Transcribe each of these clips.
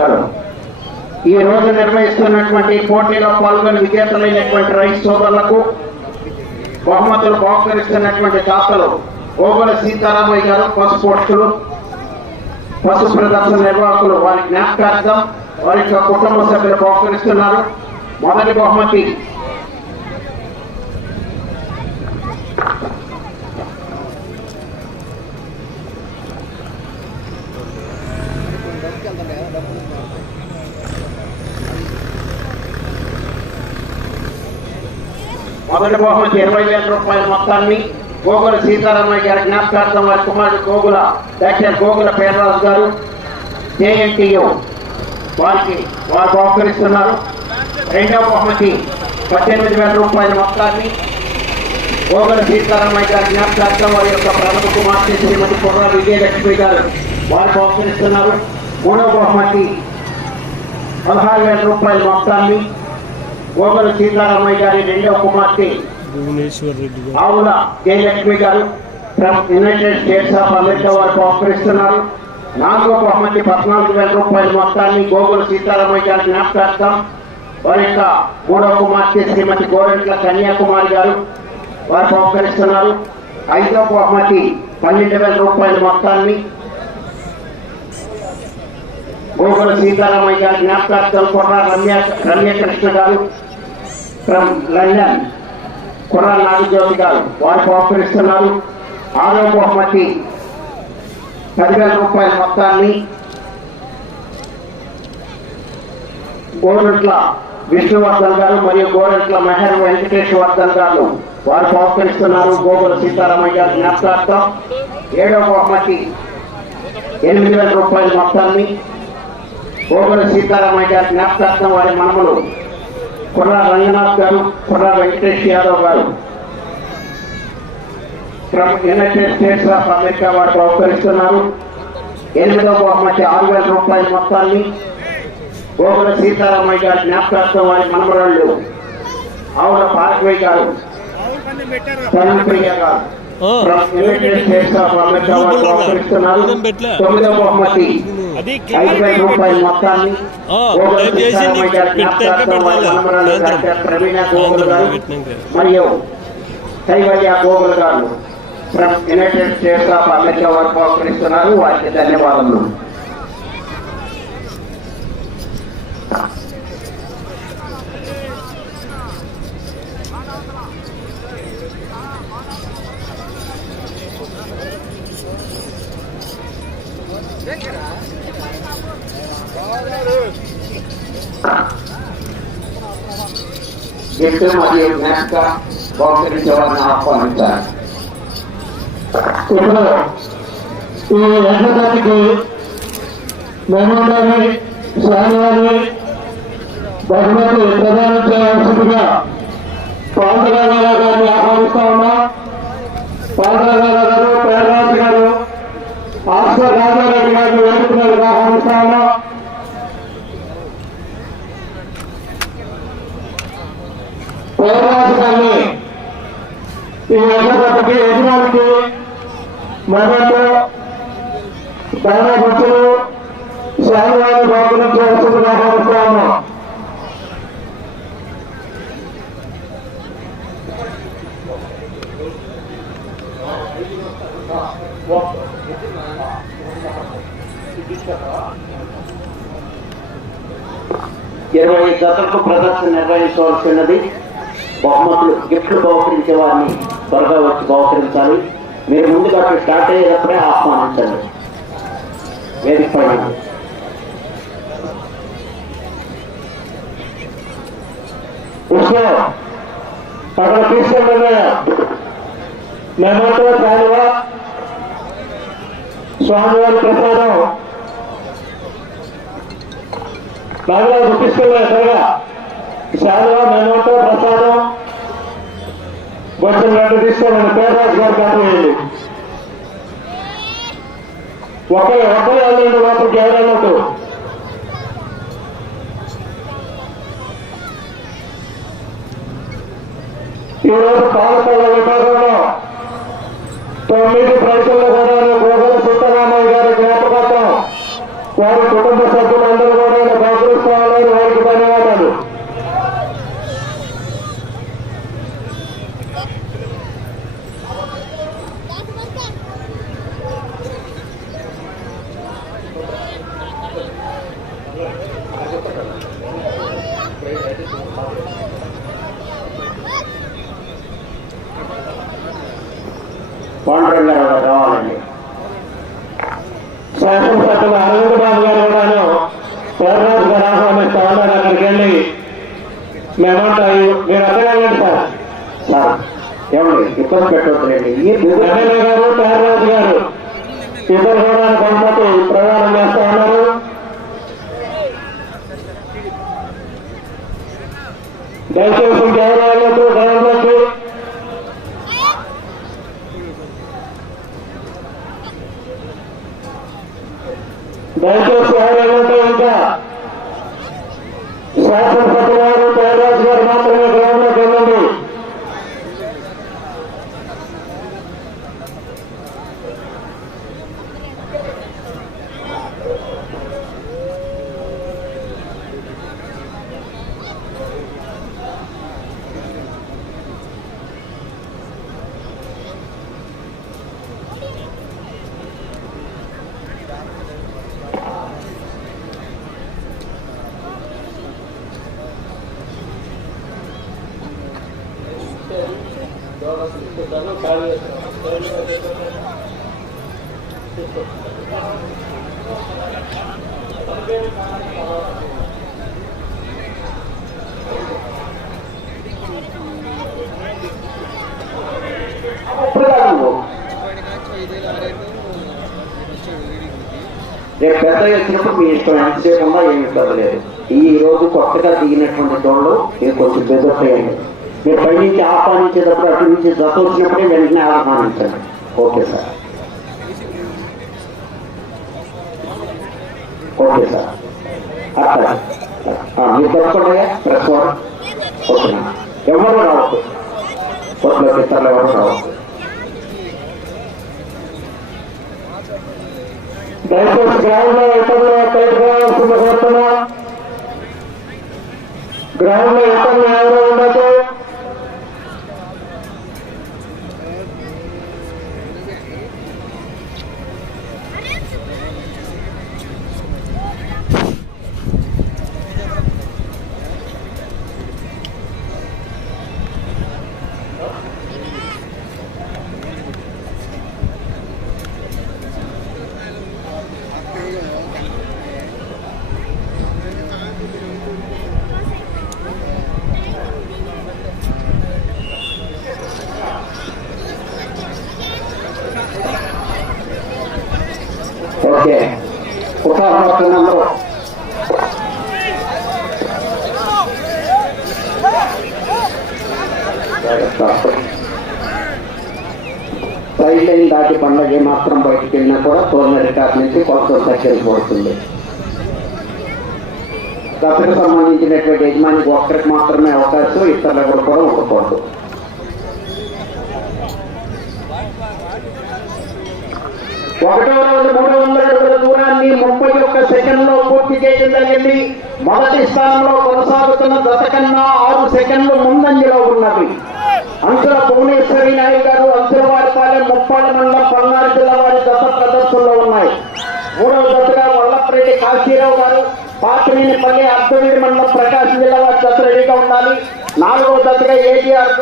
Hello ఈ రోజు నిర్వహిస్తున్నటువంటి పోటీలో పాల్గొని విజేతలైనటువంటి రైతు సోదరులకు బహుమతులు బహుకరిస్తున్నటువంటి దాతలు ఓబల సీతారామయ్య గారు పశు పశు ప్రదర్శన నిర్వాహకులు వారి జ్ఞాపకార్థం వారి యొక్క కుటుంబ సభ్యులు బహుకరిస్తున్నారు. మొదటి బహుమతి మొదటి బహుమతి ఇరవై వేల రూపాయల మొత్తాన్ని గోగుల సీతారామయ్య గారి జ్ఞాపకార్థం వారి కుమారుడు గోగుల డాక్టర్ గోగుల పేర్రాజు గారు జేఎన్టీయు వారికి వారు బహుకరిస్తున్నారు. రెండవ బహుమతి పద్దెనిమిది వేల రూపాయల మొత్తాన్ని గోగుల సీతారామయ్య గారి జ్ఞాపకార్థం వారి యొక్క ప్రథమ కుమార్తె శ్రీమతి కుర్ర విజయలక్ష్మి గారు వారు బహుకరిస్తున్నారు. మూడవ బహుమతి పదహారు వేల రూపాయల మొత్తాన్ని గోగుల సీతారామయ్య గారి రెండవ కుమార్తె భువనేశ్వర్ రెడ్డి ఆవుల జయలక్ష్మి గారు. From United States of America వారు బహుకరిస్తున్నారు నాలుగో బహుమతి పద్నాలుగు వేల రూపాయల మొత్తాన్ని గోగుల సీతారామయ్య గారి జ్ఞాపకార్థం వారి యొక్క మూడవ కుమార్తె శ్రీమతి గోరెంట్ల కన్యాకుమారి గారు వారు బహుకరిస్తున్నారు ఐదో బహుమతి పన్నెండు వేల రూపాయల మొత్తాన్ని గోగుల సీతారామయ్య గారి జ్ఞాపకార్థం కుర్ర రమ్య రమ్యకృష్ణ గారు. ఫ్రమ్ లండన్ కుర్ర నాగజ్యోతి గారు వారు కోపరిస్తున్నారు ఆరో బహుమతి పదివేల రూపాయల మొత్తాన్ని గోరెట్ల విష్ణువర్ధన్ గారు మరియు గోరెట్ల మెహర్ వెంకటేశ్వర్ధన్ గారు వారు కోపరిస్తున్నారు గోగుల సీతారామయ్య గారి జ్ఞాపకార్థం ఏడో బహుమతి ఎనిమిది వేల రూపాయల మొత్తాన్ని గోగుల సీతారామయ్య గారి జ్ఞాపకార్థం వారి మనములు కుర్ర రంగనాథ్ గారు కుర్ర వెంకటేష్ యాదవ్ గారు. యునైటెడ్ స్టేట్స్ ఆఫ్ అమెరికా వారు బహుకరిస్తున్నారు ఎనిమిదో బహుమతి ఆరు వేల రూపాయల మొత్తాన్ని గోగుల సీతారామయ్య గారి జ్ఞాపకార్థం వారి మనమరాళ్ళు. ఆవుల భారద్వయ్య గారు. ప్రియ గారు. అది. మరియు కైవల్య గోగుల్ గారు from United States of America వారు బహుకరిస్తున్నారు వారికి ధన్యవాదములు. గిఫ్ట్ మరియు జ్ఞాపక బహుకరించేవారిని ఆహ్వానించారు ఇప్పుడు ఈ ఎడ్లదానికి మెమోండాన్ని స్వామివారి బహుమతి ప్రదానం చేయవలసిందిగా పాండరాగారా గారిని ఆహ్వానిస్తా ఉన్నా పాండరాగారా గారు పేర్రాజు గారు ఆస్కర్ రాజారెడ్డి గారిని వేదిక మీదకి ఆహ్వానిస్తా ఉన్నా పేర్రాజు గారిని ఈ ఎడ్లదానికి యజమానికి మనతో దైవ భక్తులు స్వామివారి బాగులను చేస్తుందిగా ఉన్నాం ఇరవై జతలకు ప్రదర్శన నిర్వహించవలసినది బహుమతులు గిఫ్ట్లు బహుకరించే వారిని త్వరగా వచ్చి బహుకరించాలి. మీరు ముందుగా స్టార్ట్ అయ్యేటప్పుడే ఆహ్వానించండి. వేదిక పైన. అక్కడ తీసుకెళ్ళిన మెమోతో శాలువ స్వామివారి ప్రసాదం. బాగా తీసుకెళ్ళిన త్వరగా. శాలువ మెమోతో ప్రసాదం. కొంచెం రెండు తీసుకోండి పేదరాజు గారు కాకపోయింది ఒకరి ఒకరి అల్లుండి లోపలికి ఎవరన్నట్టు ఈరోజు పాలకొండ విభాగంలో తొమ్మిది ప్రైజుల్లో కూడా గోగుల సీతారామయ్య గారి జ్ఞాపకార్థం వారి కుటుంబ సభ్యులందరూ కూడా నాగేశ్వరరావు గారు శాసనసభ్యులు అరవింద్ బాబు గారు కూడాను పేర్రాజు గారు ఆహ్వానిస్తా ఉన్నారు అక్కడికి వెళ్ళి మేమంటాయి మీరు అక్కడ సార్? సార్ ఏమండి ఇబ్బంది పెట్టవద్దులేండి ఎమ్మెల్యే గారు పేర్రాజు గారు ఇద్దరు కూడా బహుమతి ప్రదానం చేస్తా ఉన్నారు. దయచేసి దేవాలయంలో గ్రామాలకు దయచేసి ఎవరైనా ఇంకా శాసనసభ గారు పేర్రాజు గారు మాత్రమే గ్రామంలోకి వెళ్ళండి ఇప్పుడు కాదు నువ్వు రేపు పెద్ద వచ్చినప్పుడు మీ ఇష్టం ఎంతసేపు ఉన్నా ఏమి ఇబ్బంది లేదు. ఈ రోజు కొత్తగా దిగినటువంటి దోళ్ళు నేను కొంచెం బెదొట్టేయండి మీరు పై నుంచి ఆహ్వానించేటప్పుడు అటు నుంచి జత వచ్చినప్పుడే వెంటనే ఆహ్వానించండి ఓకే సార్. Okay sir. అక్కడ మీరు తప్పకుండా ప్రెస్ వారు ఓకేనా ఎవరు రావద్దు. కొత్తలోకి ఇతరులు ఎవరు రావద్దు. దయచేసి గ్రామంలో ఇతరులు కలుపుకోవాల్సిన కోరుతున్నా. గ్రామంలో దాటి పండగ మాత్రం బయటికి వెళ్ళినా కూడా తోరణ రికార్డ్ నుంచి కొత్త సెక్షన్ పడుతుంది దత్తకు సంబంధించినటువంటి యజమానికి ఒక్కరికి మాత్రమే అవకాశం ఇతరులకు కూడా ఉండకూడదు. ఒకటో రోజు మూడు వందల అడుగుల దూరాన్ని ముప్పై ఒక్క సెకండ్లో పూర్తి చేయడం జరిగింది. మొదటి స్థానంలో కొనసాగుతున్న గత కన్నా ఆరు సెకండ్లు ముందంజలో ఉన్నది అంచుల భువనేశ్వరి నాయుడు గారు అంచులవారిపాలెం ముప్పాడ మండలం పల్నాడు జిల్లా వారి దశ ప్రదర్శనలో ఉన్నాయి. మూడవ దశగా వల్లపరెడ్డి కాశీరావు గారు పాత్రినేనిపల్లి అర్ధవీడి మండలం ప్రకాశం జిల్లా వారి దశ రెడీగా ఉండాలి. నాలుగవ దశగా ఏజీఆర్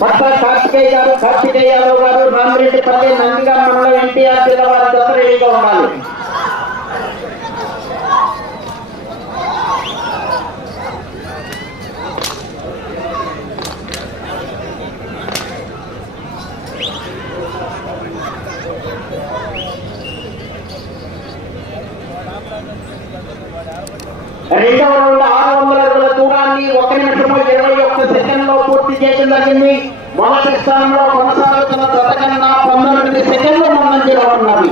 భర్త కార్తికేయ గారు కార్తికేయ యాదవ్ గారు రామిరెడ్డిపల్లి నందిగా మండలం ఎన్టీఆర్ జిల్లా వారి దశ రెడీగా ఉండాలి. రెండవ రౌండ్ ఆరు వందల అడుగుల దూరాన్ని ఒక నిమిషము ఇరవై ఒక్క సెకండ్లో పూర్తి చేయడం జరిగింది. మొదటి స్థానంలో కొనసాగుతున్న గత కన్నా పంతొమ్మిది సెకండ్లు ముందంజలో ఉన్నది.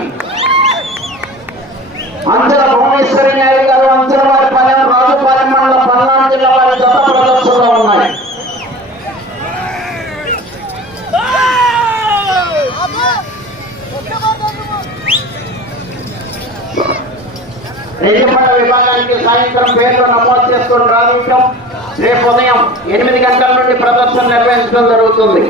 అంచల భువనేశ్వరి నాయుడు గారు అంచల వారి పాలెం రాజుపాలెం మండలం పల్నాడు జిల్లా వారి గత ప్రదర్శనలో ఉన్నాయి రెడ్డిపడ విభాగానికి సాయంత్రం పేర్లు నమోదు చేసుకుని రావించడం రేపు ఉదయం ఎనిమిది గంటల నుండి ప్రదర్శన నిర్వహించడం జరుగుతుంది.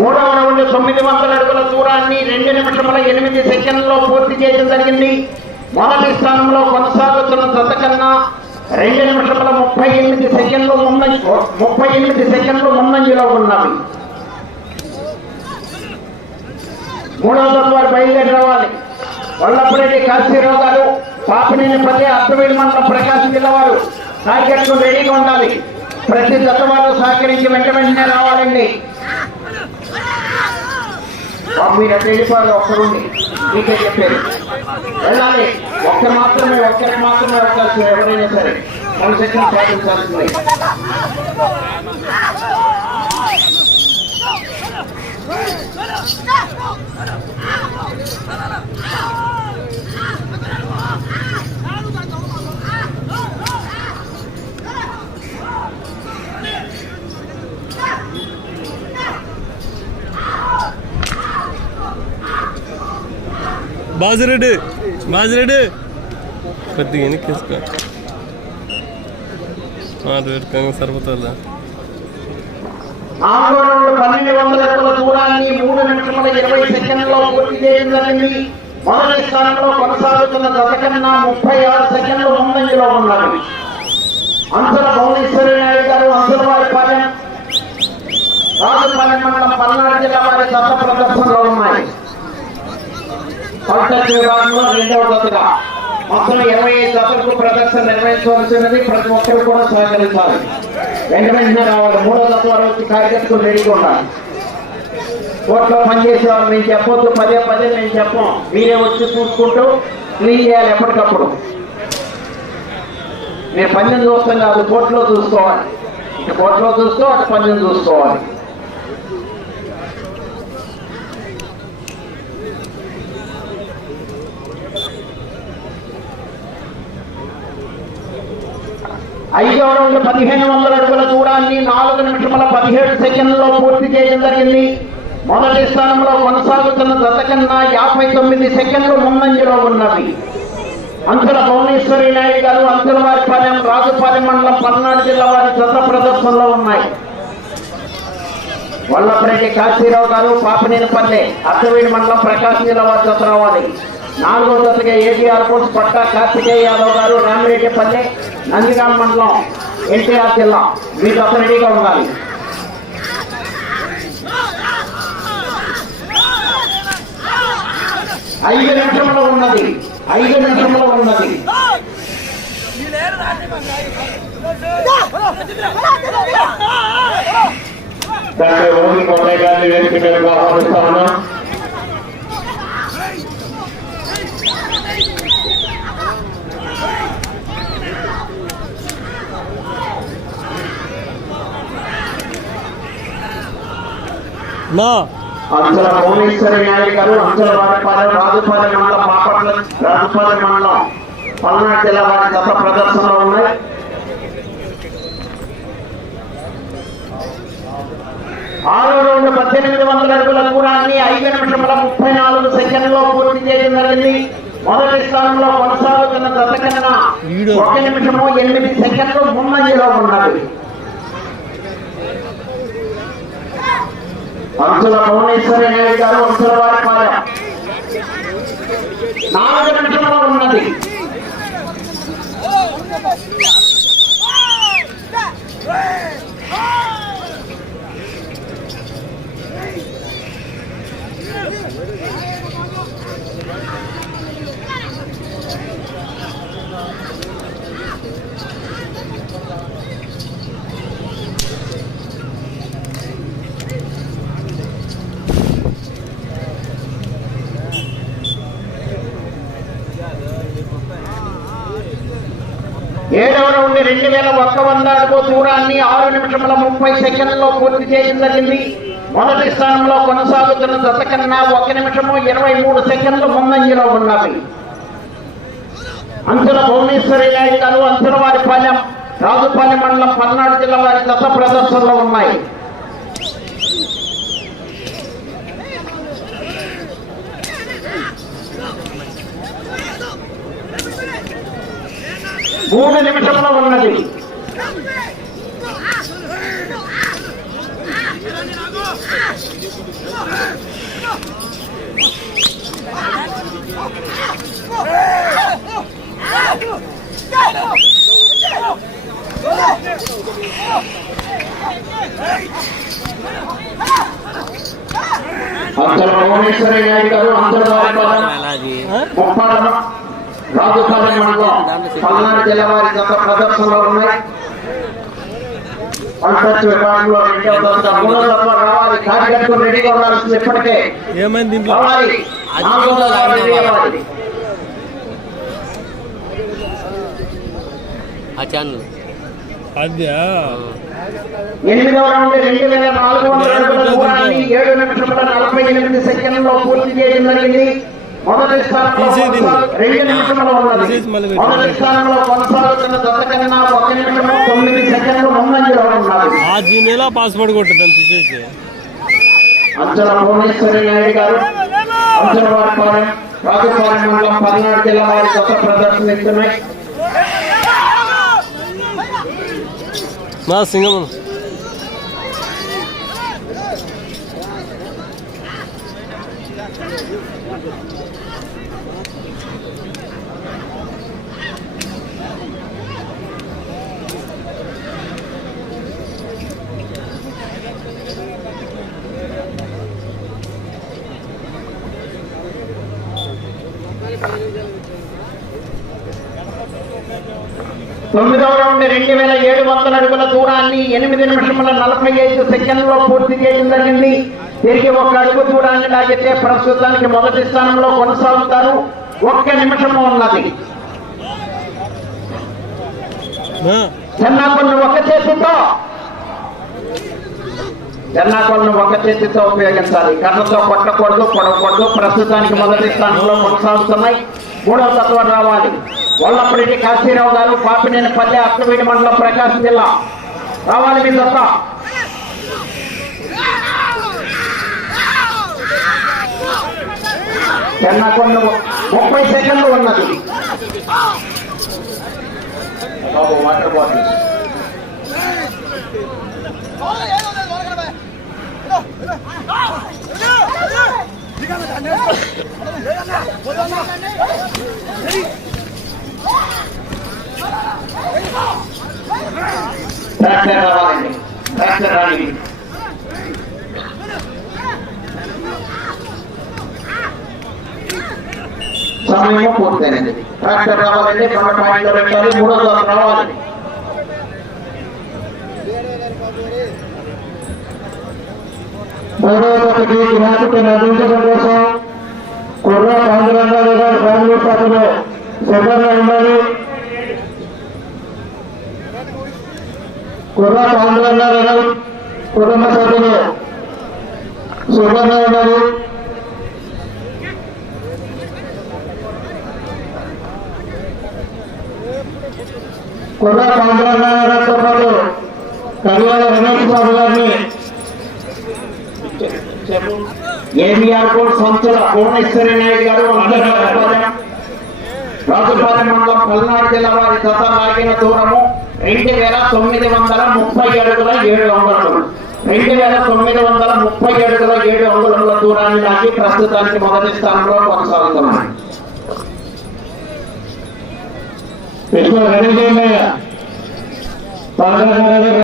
మూడవ రౌండ్ తొమ్మిది వందల అడుగుల దూరాన్ని రెండు నిమిషముల ఎనిమిది సెకండ్లో పూర్తి చేయడం జరిగింది. మొదటి స్థానంలో కొనసాగుతున్న జత కన్నా రెండు నిమిషముల ముప్పై ఎనిమిది సెకండ్లు ముందంజ ముప్పై ఎనిమిది సెకండ్లు ముందంజలో ఉన్నవి. మూడో జత బయలుదేరి రావాలి వల్లపురెడ్డి కాశీరావు గారు పాపినేని పల్లె అర్థవేడి మండలం ప్రకాశం జిల్లా వారు టార్గెట్లు రెడీగా ఉండాలి. ప్రతి దత్తవారు సహకరించి వెంట వెంటనే రావాలండి. బాబు మీరు అటు వెళ్ళిపోవాలి ఒక్కరుండి. మీకే చెప్పారు వెళ్ళాలి ఒక్కరు మాత్రమే ఒక్కరికి మాత్రమే అవకాశం ఎవరైనా సరే మన శక్తిని పాటించాల్సింది బాజిరెడ్డి బాజిరెడ్డి. కొద్దిగా వెనక్కేసుకో వేడుకంగా సరిపోతుందా పన్నెండు వందల దూరాన్ని మూడు నిమిషముల ఇరవై సెకండ్లలో పూర్తి చేయడం జరిగింది. మొదటి స్థానంలో కొనసాగుతున్న జత కన్నా ముప్పై ఆరు సెకండ్లు ముందంజలో ఉన్నారు. అంతర భువనేశ్వరి నాయుడు గారు అంతరవారిపాలెం రాజుపాలెం మండలం పల్నాడు జిల్లా వారి జత ప్రదర్శనలో ఉన్నాయి. కాంటాక్ట్ విభాగంలో రెండవ జతగా మొత్తం ఇరవై ఐదు జతలకు ప్రదర్శన నిర్వహించవలసినది ప్రతి ఒక్కరు కూడా సహకరించాలి. వెంట వెంటనే రావాలి మూడో జత వారు వచ్చి కార్యకర్తలు రెడీగా ఉండాలి. కోర్టులో పనిచేసే వాళ్ళు మేము చెప్పొద్దు. పదే పదే మేము చెప్పం. మీరే వచ్చి చూసుకుంటూ క్లీన్ చేయాలి ఎప్పటికప్పుడు. మీరు పందెం చూస్తాం కాదు కోర్టులో చూసుకోవాలి. ఇటు కోర్టులో చూస్తూ అటు పందెం చూసుకోవాలి. ఐదవ రౌండ్ పదిహేను వందల అడుగుల దూరాన్ని నాలుగు నిమిషముల పదిహేడు సెకండ్లలో పూర్తి చేయడం జరిగింది. మొదటి స్థానంలో కొనసాగుతున్న జత కన్నా యాభై తొమ్మిది సెకండ్లు ముందంజలో ఉన్నవి. అంతర భువనేశ్వరి నాయుడు గారు అంతరవారిపాలెం రాజుపాలెం మండలం పల్నాడు జిల్లా వారి చంద్ర ప్రదర్శనలో ఉన్నాయి. వల్లపరెడ్డి కాశీరావు గారు పాపనేనిపల్లె అత్తవీడి మండలం ప్రకాశం జిల్లా వారి జత రావాలి నాలుగో జతగా ఏటీఆర్ కోర్స్ పట్టా కార్తికేయ యాదవ్ గారు రామిరెడ్డిపల్లి నందిగాం మండలం ఎన్టీఆర్ జిల్లా. మీరు జత రెడీగా ఉండాలి. ఐదు నిమిషంలో ఉన్నది. ఐదు నిమిషంలో ఉన్నది. డాక్టర్ ఓమి కోటయ్య గారిని వేదిక మీదకు ఆహ్వానిస్తా ఉన్నాం. అంచల భువనేశ్వర నాయుడు గారు అంచల వారిపాలెం రాజుపాలెం మండలం బాపట్ల రాజుపాలెం మండలం. పల్నాడు జిల్లా వారి గత ప్రదర్శనలో ఉన్నాయి. ఆరు రెండు పద్దెనిమిది వందల అడుగుల దూరాన్ని ఐదు నిమిషముల ముప్పై నాలుగు సెకండ్లో పూర్తి చేయడం జరిగింది. మొదటి స్థానంలో కొనసాగుతున్న దశ కన్నా ఒక నిమిషము ఎనిమిది సెకండ్లు ముందంజలో ఉన్నది. అంచుల భువనేశ్వరి నాయుడు గారు అంచుల వారి పాలెం నాలుగు నిమిషంలో ఉన్నది ఏడవ రెండు వేల ఒక్క వంద అడుగు దూరాన్ని ఆరు నిమిషముల ముప్పై సెకండ్లలో పూర్తి చేయడం జరిగింది మొదటి స్థానంలో కొనసాగుతున్న దశ కన్నా ఒక నిమిషము ఇరవై మూడు సెకండ్లు ముందంజలో ఉన్నవి అంచుల భువనేశ్వరి నాయకులు అంచుల వారి పాలెం రాజుపాలెం మండలం పల్నాడు జిల్లా వారి దశ ప్రదర్శనలో ఉన్నాయి. మూడు నిమిషంలో ఉన్నది అంతలో భువనేశ్వరి గారి గారు అంతర్భాగంగా ముప్పై రాజుపాలెం మండలం పల్నాడు జిల్లా వారి గత ప్రదర్శనలో ఉన్నాయి. పంచాయతీ విభాగంలో రెండవ దశ మూడో దశ రావాలి. కార్యకర్తలు రెడీగా ఉండాల్సింది ఇప్పటికే ఏమైంది దీంట్లో? రావాలి. నాలుగో దశ రెడీ అవ్వాలి ఆ ఛానల్ అద్యా ఎనిమిదవ రౌండ్ రెండు వేల నాలుగు వందల అడుగుల దూరాన్ని ఏడు నిమిషముల నలభై ఎనిమిది సెకండ్లలో పూర్తి చేయడం జరిగింది. మొదటి స్థానంలో రెండు నిమిషములు ఉన్నది. మొదటి స్థానంలో కొనసాగుతున్న దశ కన్నా ఒక నిమిషము తొమ్మిది సెకండ్లు ముందంజలో ఉన్నది. ఆ జీమెయిల్ పాస్వర్డ్ కొట్టదని తీసేసి. అంచల భువనేశ్వరి నాయుడు గారు అంచలవారిపాలెం రాజపాలెం మండలం పల్నాడు జిల్లా వారి గత ప్రదర్శనిస్తున్నాయి మా సింగం. తొమ్మిదవ రౌండ్ రెండు వేల ఏడు వందల అడుగుల దూరాన్ని ఎనిమిది నిమిషముల నలభై ఐదు సెకండ్లో పూర్తి చేయడం జరిగింది. తిరిగి ఒక అడుగు దూరాన్ని లాగితే ప్రస్తుతానికి మొదటి స్థానంలో కొనసాగుతారు. ఒక్క నిమిషము ఉన్నది. చెన్నాకొల్లు ఒక చేతితో చెన్నాకొల్లు ఒక చేతితో ఉపయోగించాలి. కర్రతో కొట్టకూడదు కొడకూడదు ప్రస్తుతానికి మొదటి స్థానంలో కొనసాగుతున్నాయి. మూడవ తత్వం రావాలి. వల్లపరెడ్డి కాశీరావు గారు పాపినేని పల్లె అక్కవీడి మండలం ప్రకాశం జిల్లా. రావాలి మీ దత్త చెన్నాకొల్లు ముప్పై సెకండ్లు ఉన్నది. బాబు వాటర్ బాటిల్ ట్రాక్టర్ రావాలండి ట్రాక్టర్ రాని సమయం పూర్తయినది ట్రాక్టర్ రావాలండి మన పాయింట్లో పెట్టాలి మూడో దశ రావాలి. మూడవ తరగతి గ్రాఫిక్ కోసం కుర్రా పాండురంగారావు గారు ఫ్యామిలీ సభలో సిద్ధంగా ఉండాలి. కుర్రా పాండురంగారావు గారు కుటుంబ సభ్యులు సిద్ధంగా ఉండాలి. కుర్రా పాండురంగారావు గారితో పాటు కళ్యాణ రమేష్ బాబు గారిని ఏబిఆర్ కోడ్ సంస్థల భువనేశ్వరి నాయుడు గారు రాజుపాలెం మండలం పల్నాడు జిల్లా వారి గత లాగిన దూరము రెండు వేల తొమ్మిది వందల ముప్పై అడుగుల ఏడు అంగుళములు. రెండు వేల తొమ్మిది వందల ముప్పై అడుగుల ఏడు అంగుళముల దూరాన్ని లాగి ప్రస్తుతానికి మొదటి స్థానంలో కొనసాగుతున్నాయి విశ్వ